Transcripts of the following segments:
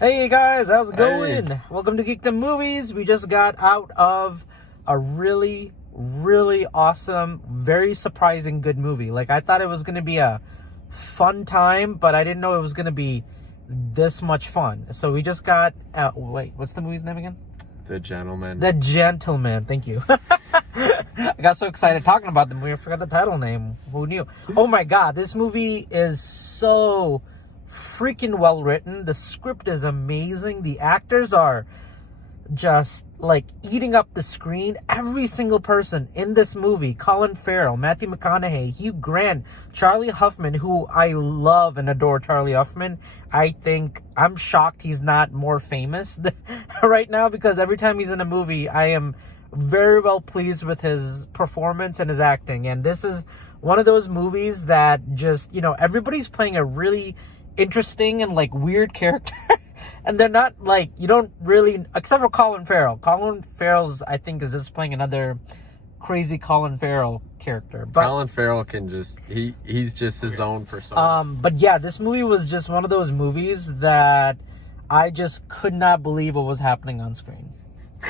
Hey guys, how's it Hey. going? Welcome to Geekdom Movies. We just got out of a really awesome, very surprising good movie. Like, I thought it was going to be a fun time, but I didn't know it was going to be this much fun. So we just got wait, what's the movie's name again? The Gentleman. The Gentleman. Thank you. I got so excited talking about the movie, I forgot the title name. Who knew? Oh my god, this movie is so freaking well written. The script is amazing. The actors are just like eating up the screen. Every single person in this movie, Colin Farrell, Matthew McConaughey, Hugh Grant, Charlie Hunnam, who I love and adore. Charlie Hunnam, I'm shocked he's not more famous right now, because every time he's in a movie, I am very well pleased with his performance and his acting. And this is one of those movies that just, everybody's playing a really interesting and like weird character. And they're not like, you don't really, except for Colin Farrell. Colin Farrell's, I think, is just playing another crazy Colin Farrell character. But Colin Farrell can he's just his own persona. But yeah, this movie was just one of those movies that I just could not believe what was happening on screen.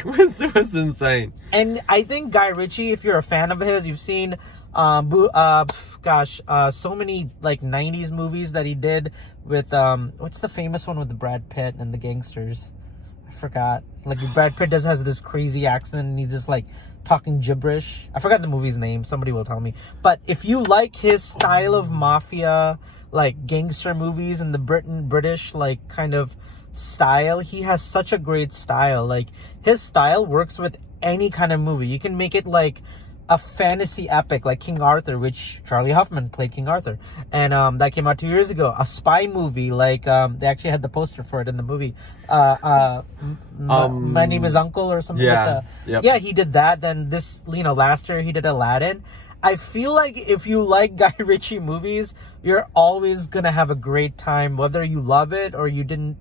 It was insane. And I think Guy Ritchie, if you're a fan of his, you've seen so many like 90s movies that he did with what's the famous one with the Brad Pitt and the gangsters? I forgot. Like, Brad Pitt has this crazy accent and he's just like talking gibberish. I forgot the movie's name. Somebody will tell me. But if you like his style of mafia, like gangster movies and the British like kind of style, he has such a great style. Like, his style works with any kind of movie. You can make it like a fantasy epic like King Arthur, which Charlie Hunnam played King Arthur, and that came out 2 years ago. A spy movie, like they actually had the poster for it in the movie. My Name is Uncle or something. Yeah, Yeah, he did that. Then this, last year he did Aladdin. I feel like if you like Guy Ritchie movies, you're always gonna have a great time, whether you love it or you didn't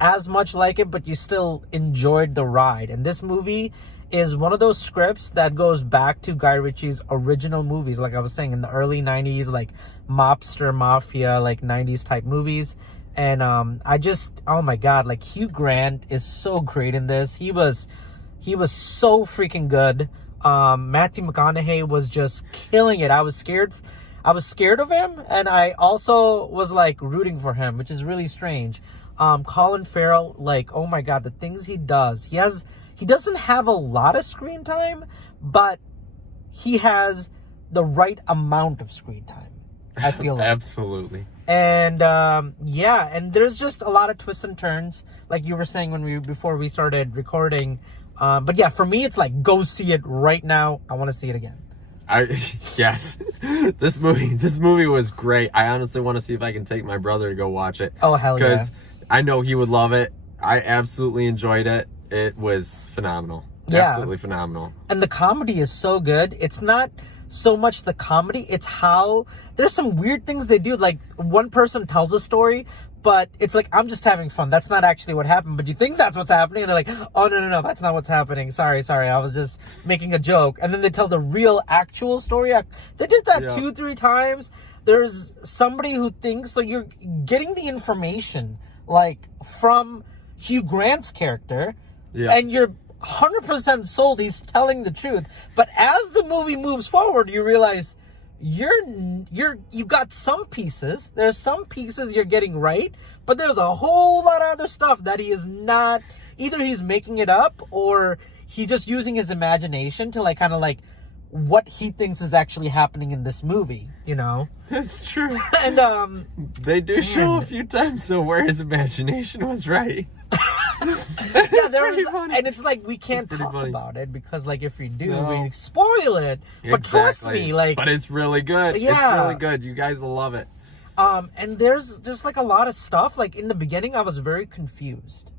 as much like it, but you still enjoyed the ride. And this movie is one of those scripts that goes back to Guy Ritchie's original movies, like I was saying, in the early 90s, like mobster, mafia, like 90s type movies. And oh my god, like Hugh Grant is so great in this. He was so freaking good. Matthew McConaughey was just killing it. I was scared of him, and I also was like rooting for him, which is really strange. Colin Farrell, like, oh my god, the things he does. He doesn't have a lot of screen time, but he has the right amount of screen time, I feel like. Absolutely. And and there's just a lot of twists and turns, like you were saying before we started recording. But yeah, for me, it's like, go see it right now. I want to see it again. Yes. This movie was great. I honestly want to see if I can take my brother to go watch it. Oh, hell yeah. Because I know he would love it. I absolutely enjoyed it. It was phenomenal. Yeah. Absolutely phenomenal. And the comedy is so good. It's not so much the comedy, it's how there's some weird things they do. Like, one person tells a story, but it's like, I'm just having fun. That's not actually what happened, but you think that's what's happening. And they're like, oh, no, that's not what's happening. Sorry. I was just making a joke. And then they tell the real actual story. They did that 2-3 times. There's somebody who thinks, so you're getting the information like from Hugh Grant's character, and you're 100% sold he's telling the truth. But as the movie moves forward, you realize you got some pieces. There's some pieces you're getting right, but there's a whole lot of other stuff that he is not. Either he's making it up or he's just using his imagination to like kind of like what he thinks is actually happening in this movie, That's true. And they do show a few times so where his imagination was right. Yeah, and it's like, we can't talk about it because, like, if we do, we spoil it. But trust me, like, but it's really good. Yeah, it's really good. You guys will love it. And there's just like a lot of stuff. Like, in the beginning, I was very confused.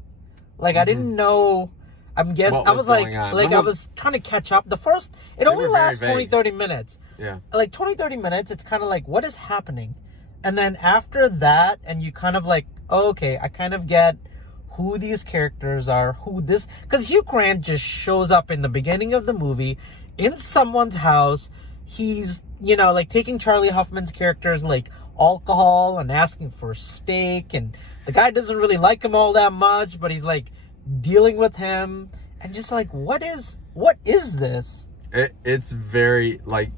Like, I didn't know. I'm guessing I was like I was trying to catch up. It only lasts 20-30 minutes. Yeah, like 20-30 minutes. It's kind of like, what is happening? And then after that, and you kind of like, oh, okay, I kind of get who these characters are, because Hugh Grant just shows up in the beginning of the movie in someone's house. He's, like, taking Charlie Hunnam's character's like alcohol and asking for steak, and the guy doesn't really like him all that much, but he's like dealing with him, and just like, what is this? It's very like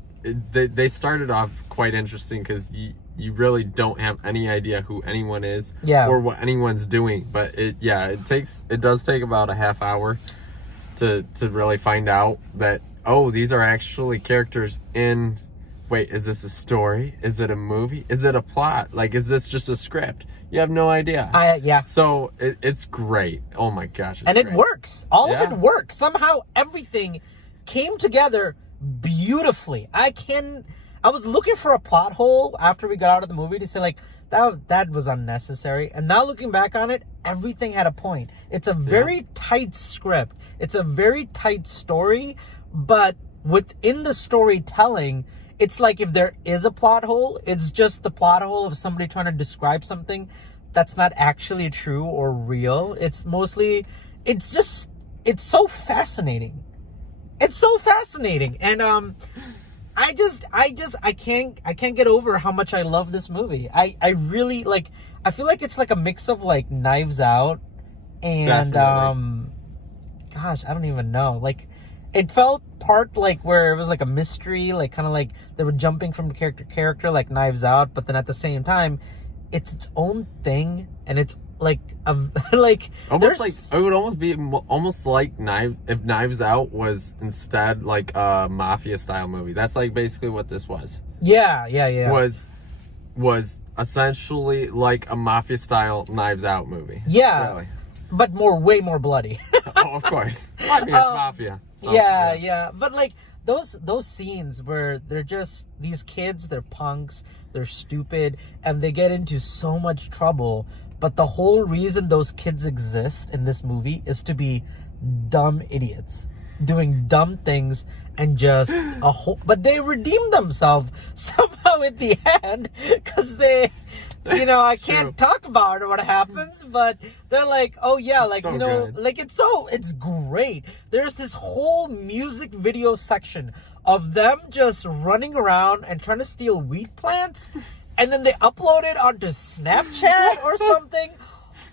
they started off quite interesting because you really don't have any idea who anyone is, or what anyone's doing, but it does take about a half hour to really find out that, oh, these are actually characters in. Wait, is this a story? Is it a movie? Is it a plot? Like, is this just a script? You have no idea. Yeah. So it's great. Oh my gosh. And it great. works. All of it works. Somehow everything came together beautifully. I was looking for a plot hole after we got out of the movie to say, like, that was unnecessary. And now looking back on it, everything had a point. It's a very tight script. It's a very tight story, but within the storytelling, it's like if there is a plot hole, it's just the plot hole of somebody trying to describe something that's not actually true or real. It's so fascinating. It's so fascinating. And I can't get over how much I love this movie. I really like, I feel like it's like a mix of like Knives Out and Definitely. gosh, I don't even know. Like, it felt part like where it was like a mystery, like kind of like they were jumping from character to character, like Knives Out, but then at the same time, it's its own thing, and it's like like almost like it would almost be almost like if Knives Out was instead like a mafia style movie. That's like basically what this was. Yeah. Was essentially like a mafia style Knives Out movie. Yeah. Really. But way more bloody. Oh, of course. I mean, it's mafia. So, yeah. But like those scenes where they're just these kids, they're punks, they're stupid, and they get into so much trouble. But the whole reason those kids exist in this movie is to be dumb idiots, doing dumb things, and just but they redeem themselves somehow at the end, because they, I can't talk about what happens, but they're like, oh yeah, like, so good. like it's great. There's this whole music video section of them just running around and trying to steal wheat plants, and then they upload it onto Snapchat or something.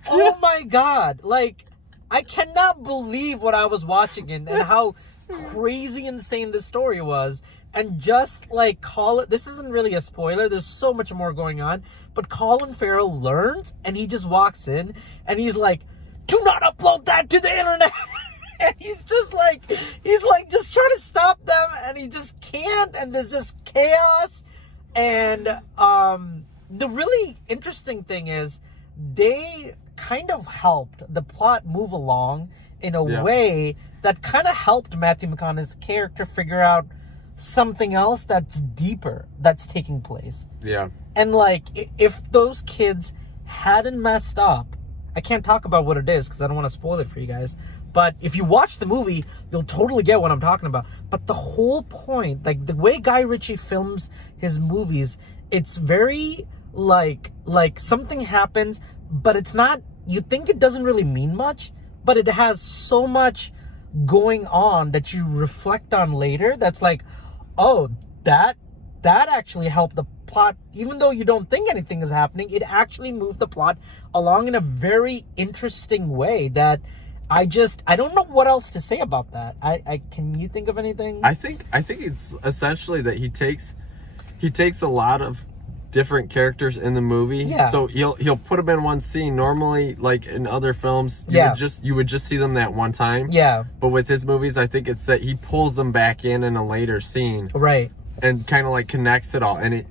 Oh my God. Like, I cannot believe what I was watching and how crazy insane this story was. And just like this isn't really a spoiler, there's so much more going on, but Colin Farrell learns, and he just walks in and he's like, do not upload that to the internet. And he's just trying to stop them, and he just can't, and there's just chaos. And the really interesting thing is they kind of helped the plot move along in a way that kind of helped Matthew McConaughey's character figure out something else that's deeper that's taking place. Yeah. And like, if those kids hadn't messed up, I can't talk about what it is because I don't want to spoil it for you guys, but if you watch the movie, you'll totally get what I'm talking about. But the whole point, like the way Guy Ritchie films his movies, it's very like something happens, but it's not, you think it doesn't really mean much, but it has so much going on that you reflect on later that's like, oh, that actually helped the plot. Even though you don't think anything is happening, it actually moved the plot along in a very interesting way that I don't know what else to say about that. I can you think of anything? I think it's essentially that he takes a lot of different characters in the movie. Yeah. So he'll put them in one scene. Normally, like in other films, you would just see them that one time. Yeah. But with his movies, I think it's that he pulls them back in a later scene. Right. And kind of like connects it all, and it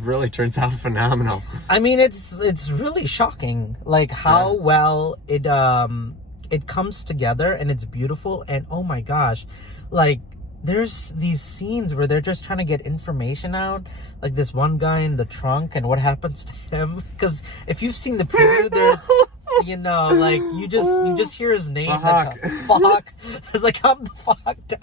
really turns out phenomenal. I mean, it's really shocking, like how well it comes together, and it's beautiful. And oh my gosh, like there's these scenes where they're just trying to get information out, like this one guy in the trunk and what happens to him. Because if you've seen the preview, there's like you just hear his name, Fuck. like fuck. It's like, I'm the fuck down.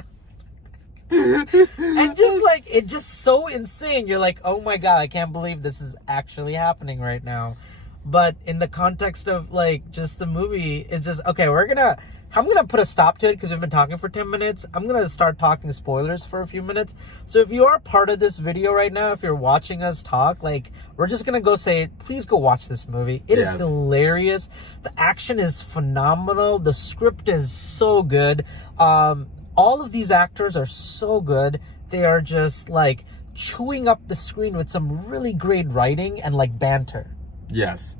And just like, it's just so insane. You're like, oh my God, I can't believe this is actually happening right now. But in the context of like just the movie, it's just, okay, we're gonna I'm going to put a stop to it because we've been talking for 10 minutes. I'm going to start talking spoilers for a few minutes. So if you are part of this video right now, if you're watching us talk, like, we're just going to go say, please go watch this movie. It is hilarious. The action is phenomenal. The script is so good. All of these actors are so good. They are just like chewing up the screen with some really great writing and like banter. Yes.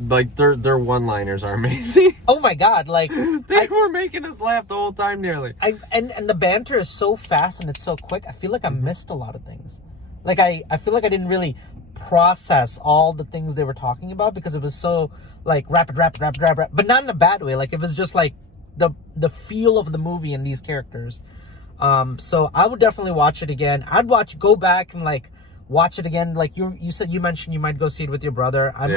Like their one-liners are amazing. Oh my god! Like they were making us laugh the whole time, nearly. And the banter is so fast and it's so quick. I feel like I missed a lot of things. Like I feel like I didn't really process all the things they were talking about because it was so like rapid, but not in a bad way. Like it was just like the feel of the movie and these characters. So I would definitely watch it again. I'd go back and like watch it again. Like you mentioned you might go see it with your brother. We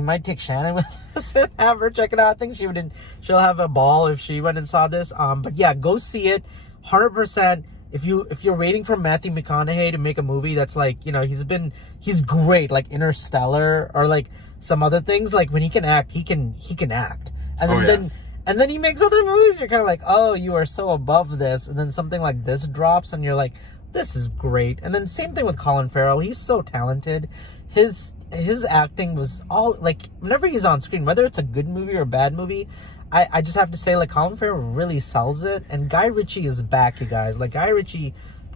might take Shannon with us and have her check it out. I think she'll have a ball if she went and saw this. But yeah, go see it. 100%. If you're waiting for Matthew McConaughey to make a movie that's like, you know, he's great, like Interstellar or like some other things, like when he can act, he can act. And then he makes other movies, you're kind of like, oh, you are so above this. And then something like this drops and you're like, this is great. And then same thing with Colin Farrell. He's so talented. His acting was all like, whenever he's on screen, whether it's a good movie or a bad movie, I just have to say, like, Colin Farrell really sells it. And Guy Ritchie is back, you guys. Like, Guy Ritchie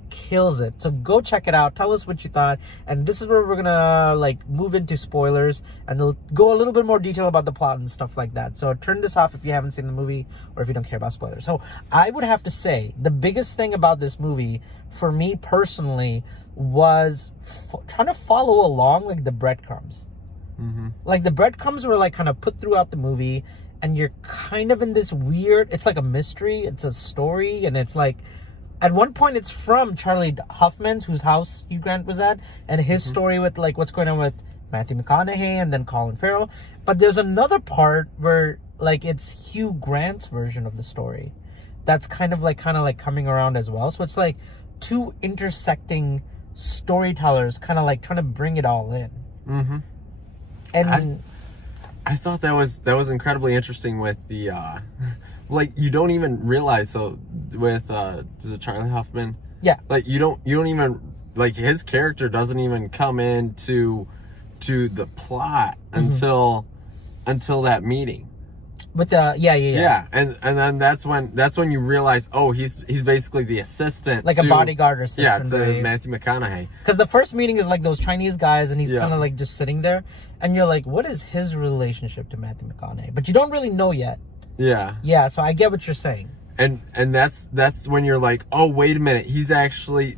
kills it. So go check it out. Tell us what you thought. And this is where we're gonna like move into spoilers and go a little bit more detail about the plot and stuff like that. So turn this off if you haven't seen the movie or if you don't care about spoilers. So I would have to say the biggest thing about this movie for me personally was trying to follow along like the breadcrumbs. Like the breadcrumbs were like kind of put throughout the movie, and you're kind of in this weird, it's like a mystery, it's a story, and it's like at one point it's from Charlie Huffman's, whose house Hugh Grant was at, and his story with like what's going on with Matthew McConaughey and then Colin Farrell. But there's another part where like it's Hugh Grant's version of the story that's kind of like coming around as well. So it's like two intersecting storytellers kind of like trying to bring it all in. And I thought that was incredibly interesting with the like you don't even realize, so with is it Charlie Huffman? Yeah. Like you don't even, like, his character doesn't even come into the plot until that meeting. With the yeah, and then that's when you realize, oh, he's basically the assistant, like a bodyguard or assistant, to Matthew McConaughey. Because the first meeting is like those Chinese guys, and he's kind of like just sitting there, and you're like, what is his relationship to Matthew McConaughey? But you don't really know yet. Yeah. So I get what you're saying. And that's when you're like, oh, wait a minute,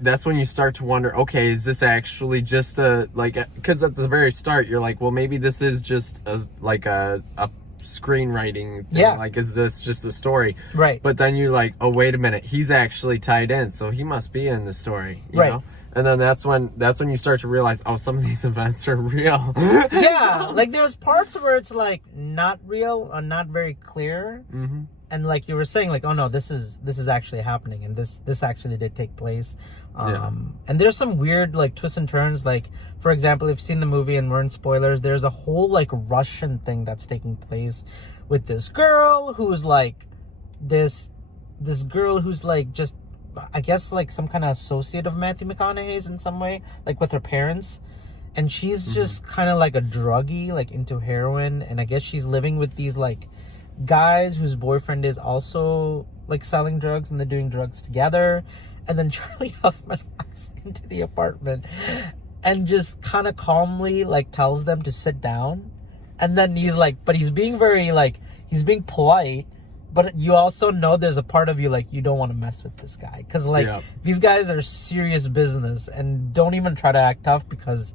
that's when you start to wonder, okay, is this actually just because at the very start you're like, well, maybe this is just a screenwriting thing. Like, is this just a story? Right. But then you're like, oh, wait a minute, he's actually tied in, so he must be in the story, you know? And then that's when you start to realize, oh, some of these events are real. Yeah, like there's parts where it's like not real or not very clear. And like you were saying, like, oh no, this is actually happening, and this actually did take place. And there's some weird like twists and turns. Like, for example, if you've seen the movie and we're in spoilers, there's a whole like Russian thing that's taking place with this girl who's like this girl who's like just, I guess, like some kind of associate of Matthew McConaughey's in some way, like with her parents. And she's just kind of like a druggie, like into heroin. And I guess she's living with these like guys whose boyfriend is also like selling drugs, and they're doing drugs together. And then Charlie Huffman walks into the apartment and just kind of calmly like tells them to sit down. And then he's like, but he's being very like, he's being polite, but you also know there's a part of you like, you don't want to mess with this guy, because like these guys are serious business, and don't even try to act tough because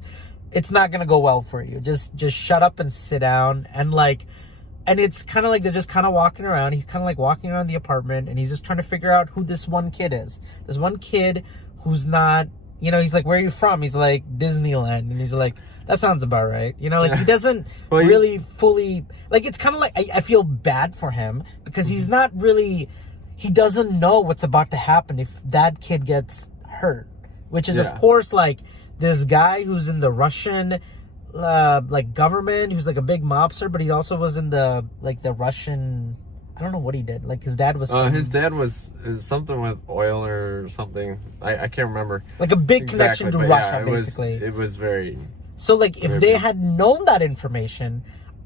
it's not gonna go well for you. Just shut up and sit down. And it's kind of like they're just kind of walking around. He's kind of like walking around the apartment, and he's just trying to figure out who this one kid is. This one kid who's not, you know, he's like, where are you from? He's like, Disneyland. And he's like, that sounds about right. You know, like he doesn't really fully, like, it's kind of like, I feel bad for him because he's not really, he doesn't know what's about to happen if that kid gets hurt. Which is, of course, like this guy who's in the Russian like government. He was like a big mobster, but he also was in the Russian. I don't know what he did. Like his dad was. His dad was something with oil or something. I can't remember. Like a big connection to Russia, basically. It was very. So like if they had known that information,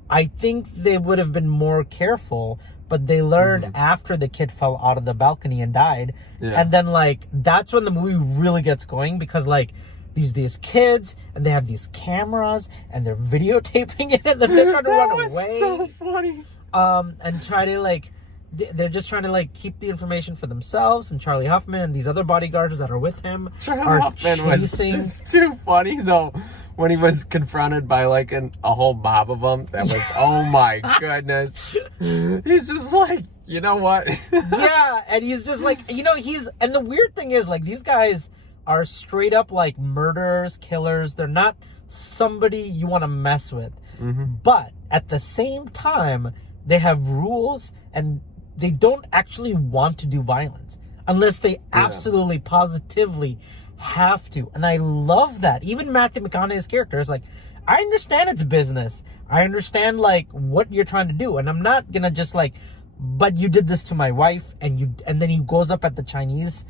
I think they would have been more careful. But they learned after the kid fell out of the balcony and died, and then like that's when the movie really gets going, because like these kids and they have these cameras and they're videotaping it and then they're trying to run away. That was so funny. And try to like, they're just trying to like keep the information for themselves, and Charlie Huffman and these other bodyguards that are with him Charlie Huffman was just too funny though. When he was confronted by like a whole mob of them, that was, oh my goodness. He's just like, you know what? Yeah, and he's just like, and the weird thing is like these guys are straight up like murderers, killers. They're not somebody you want to mess with. But at the same time, they have rules and they don't actually want to do violence unless they absolutely positively have to. And I love that. Even Matthew McConaughey's character is like, I understand it's business. I understand like what you're trying to do, and I'm not gonna just like, but you did this to my wife, and then he goes up at the Chinese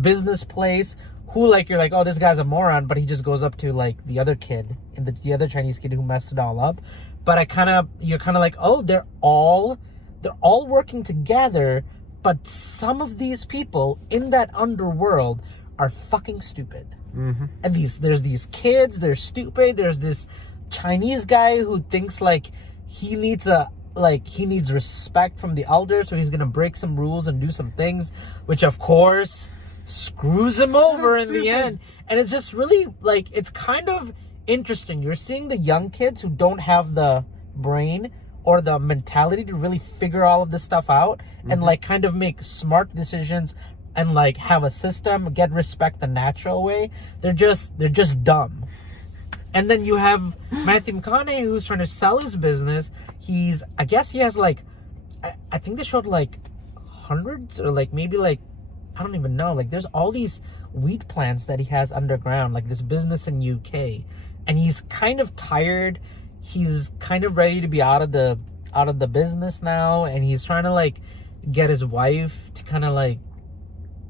business place, who like you're like, oh, this guy's a moron, but he just goes up to like the other kid and the other Chinese kid who messed it all up. But you're kind of like, oh, they're all working together, but some of these people in that underworld are fucking stupid. And there's these kids, they're stupid. There's this Chinese guy who thinks like he needs respect from the elders, so he's gonna break some rules and do some things, which of course screws him over in the end. And it's just really like, it's kind of interesting. You're seeing the young kids who don't have the brain or the mentality to really figure all of this stuff out and like kind of make smart decisions and like have a system, get respect the natural way. They're just dumb. And then you have Matthew McConaughey, who's trying to sell his business. I guess he has like, I think they showed like hundreds or like maybe like, I don't even know. Like there's all these weed plants that he has underground, like this business in UK. And he's kind of tired. He's kind of ready to be out of the business now. And he's trying to like get his wife to kind of like,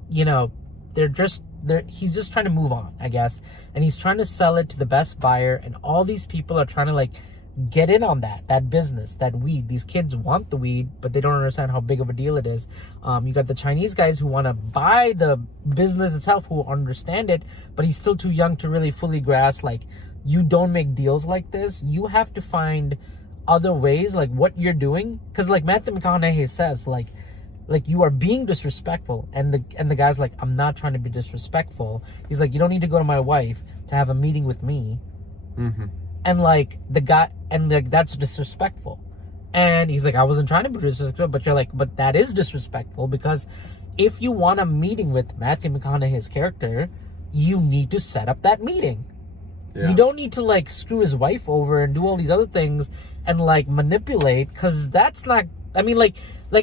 he's just trying to move on, I guess. And he's trying to sell it to the best buyer. And all these people are trying to like get in on that business, that weed. These kids want the weed, but they don't understand how big of a deal it is. You got the Chinese guys who want to buy the business itself, who understand it, but he's still too young to really fully grasp, like, you don't make deals like this. You have to find other ways, like what you're doing. Because like Matthew McConaughey says, like you are being disrespectful, and the guy's like, I'm not trying to be disrespectful. He's like, you don't need to go to my wife to have a meeting with me. And like the guy, and like that's disrespectful. And he's like, I wasn't trying to be disrespectful, but you're like, but that is disrespectful, because if you want a meeting with Matthew McConaughey's character, you need to set up that meeting. You don't need to like screw his wife over and do all these other things and like manipulate, because that's not, I mean, like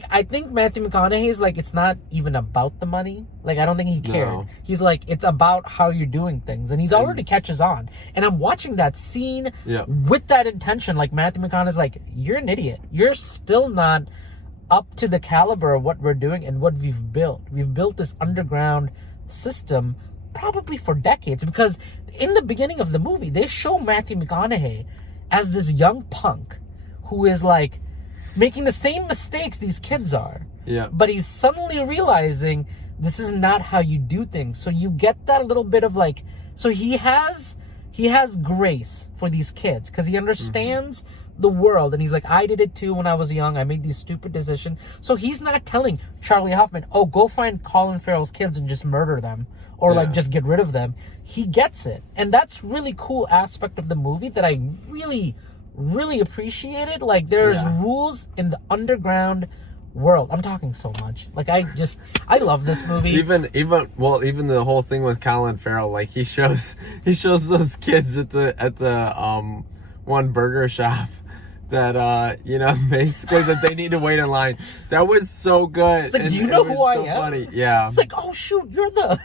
I think Matthew McConaughey is like, it's not even about the money. Like, I don't think he cared. No. He's like, it's about how you're doing things. And he's already catches on. And I'm watching that scene with that intention. Like, Matthew McConaughey's like, you're an idiot. You're still not up to the caliber of what we're doing and what we've built. We've built this underground system probably for decades, because in the beginning of the movie, they show Matthew McConaughey as this young punk who is like making the same mistakes these kids are. But he's suddenly realizing this is not how you do things. So you get that little bit of like, so he has grace for these kids because he understands the world, and he's like, I did it too when I was young. I made these stupid decisions. So he's not telling Charlie Huffman, oh, go find Colin Farrell's kids and just murder them, or like just get rid of them. He gets it. And that's really cool aspect of the movie that I really, really appreciated. Like, there's rules in the underground world. I'm talking so much. Like, I love this movie. Even the whole thing with Colin Farrell, like he shows those kids at the one burger shop that basically that they need to wait in line. That was so good. It's like, do you know who I am? Funny. Yeah. It's like, oh shoot, you're the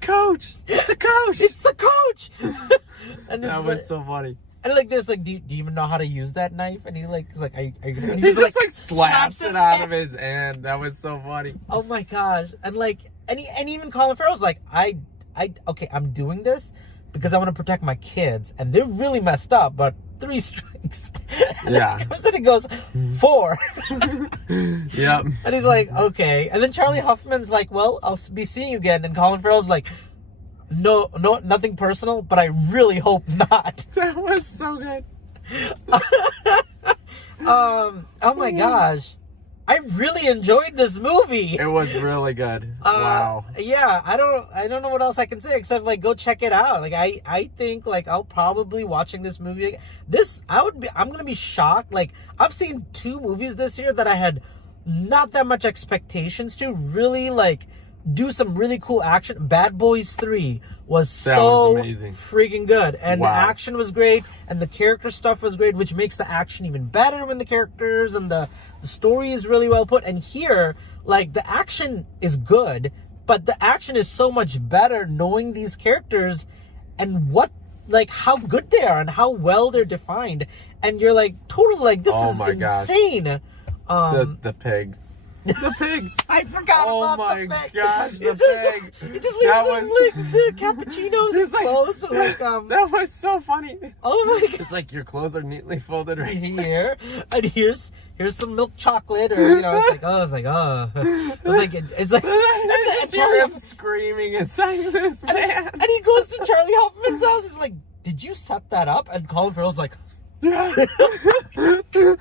coach. It's the coach. It's the coach. And that was so funny. And like, there's like, do you even know how to use that knife? And he's like, are you gonna? And he just like slaps it out of his hand. That was so funny. Oh my gosh! And like, and even Colin Farrell's like, okay, I'm doing this because I want to protect my kids, and they're really messed up, but 3 strikes. And yeah. then he comes in and goes 4. Yep. And he's like, okay. And then Charlie Huffman's like, well, I'll be seeing you again. And Colin Farrell's like, no, nothing personal, but I really hope not. That was so good. Oh my gosh. I really enjoyed this movie. It was really good. Wow. Yeah, I don't know what else I can say except like go check it out. Like I think like I'll probably watching this movie. I'm gonna be shocked. Like I've seen 2 movies this year that I had not that much expectations to really like do some really cool action. Bad Boys 3 was so amazing. Freaking good. And the action was great and the character stuff was great, which makes the action even better when the characters and the story is really well put. And here, like, the action is good, but the action is so much better knowing these characters and how good they are and how well they're defined. And you're like, totally like, this is insane. The pig. The pig. I forgot about the pig. Oh my gosh, the pig. He just leaves him like the cappuccinos and clothes. That was so funny. Oh my god. It's like your clothes are neatly folded right here. And here's some milk chocolate, or it's like it's like and Charlie screaming inside this man. And he goes to Charlie Huffman's house. He's like, did you set that up? And Colin Farrell's like, yeah. It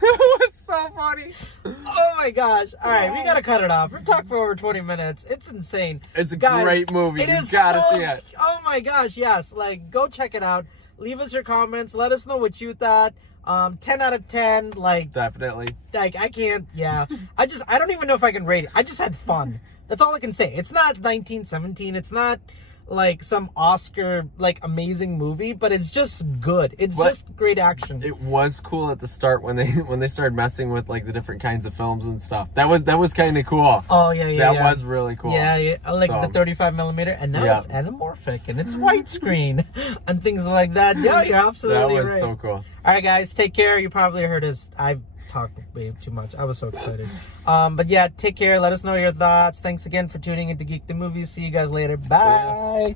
was so funny. Oh my gosh. All right, we gotta cut it off. We've talked for over 20 minutes. It's insane. It's a great movie. You gotta see it. Oh my gosh, yes. Like, go check it out. Leave us your comments. Let us know what you thought. 10 out of 10. Like, definitely. Like, I can't, yeah. I don't even know if I can rate it. I just had fun. That's all I can say. It's not 1917. It's not like some Oscar like amazing movie, but it's just good. It's just great action. It was cool at the start when they started messing with like the different kinds of films and stuff. That was kind of cool. Oh yeah. That was really cool. Yeah. Like the 35mm, and now it's anamorphic and it's widescreen and things like that. Yeah, you're absolutely right. That was so cool. All right, guys, take care. You probably heard I've talked way too much. I was so excited. But yeah, take care. Let us know your thoughts. Thanks again for tuning into Geek the Movies. See you guys later. Bye.